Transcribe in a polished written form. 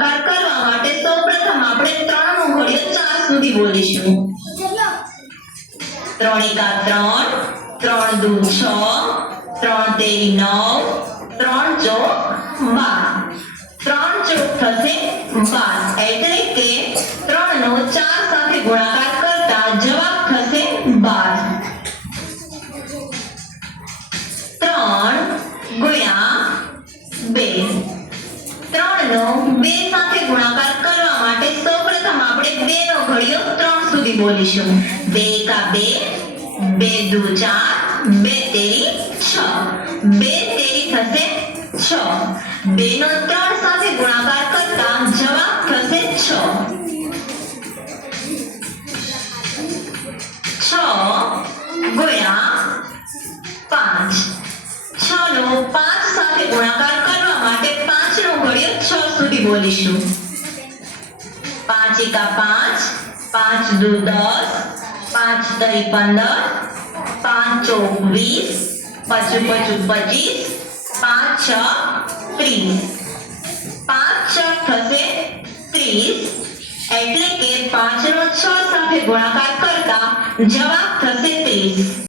ગુણાકાર કરવા માટે સૌપ્રથમ આપણે 3 નો ઘડિયો 4 સુધી બોલીશું. 3 એકા 3, 3 દુ 6, 3 તેરી 9, 3 ચોક 12. 3 ચોક થશે 12 એટલે કે 3 નો 4 સાથે ગુણાકાર કરતા જવાબ થશે 12. 3 ગુણ્યા 2. 3 નો 2 સાથે ગુણાકાર કરવા માટે સૌપ્રથમ આપણે 2 નો ઘડિયો 3 સુધી બોલીશું. 2 એકા 2, 2 દુ 4, 2 તેરી 6, 2 તેરી થશે 6. 2 નો 3 સાથે ગુણાકાર કરતા જવાબ થશે 6. 6 ગુણ્યા 5. 6 નો 5 સાથે ગુણાકાર કરવા માટે 5 નો ઘડિયો 6 સુધી બોલીશું. 5 એકા 5, 5 દુ 10, 5 તરી 15, 5 ચોક 20, 5 પચું 25, 5 છ 30. 5 છ થશે 30 એટલે કે 5 નો 6 સાથે ગુણાકાર કરતા જવાબ થશે 30.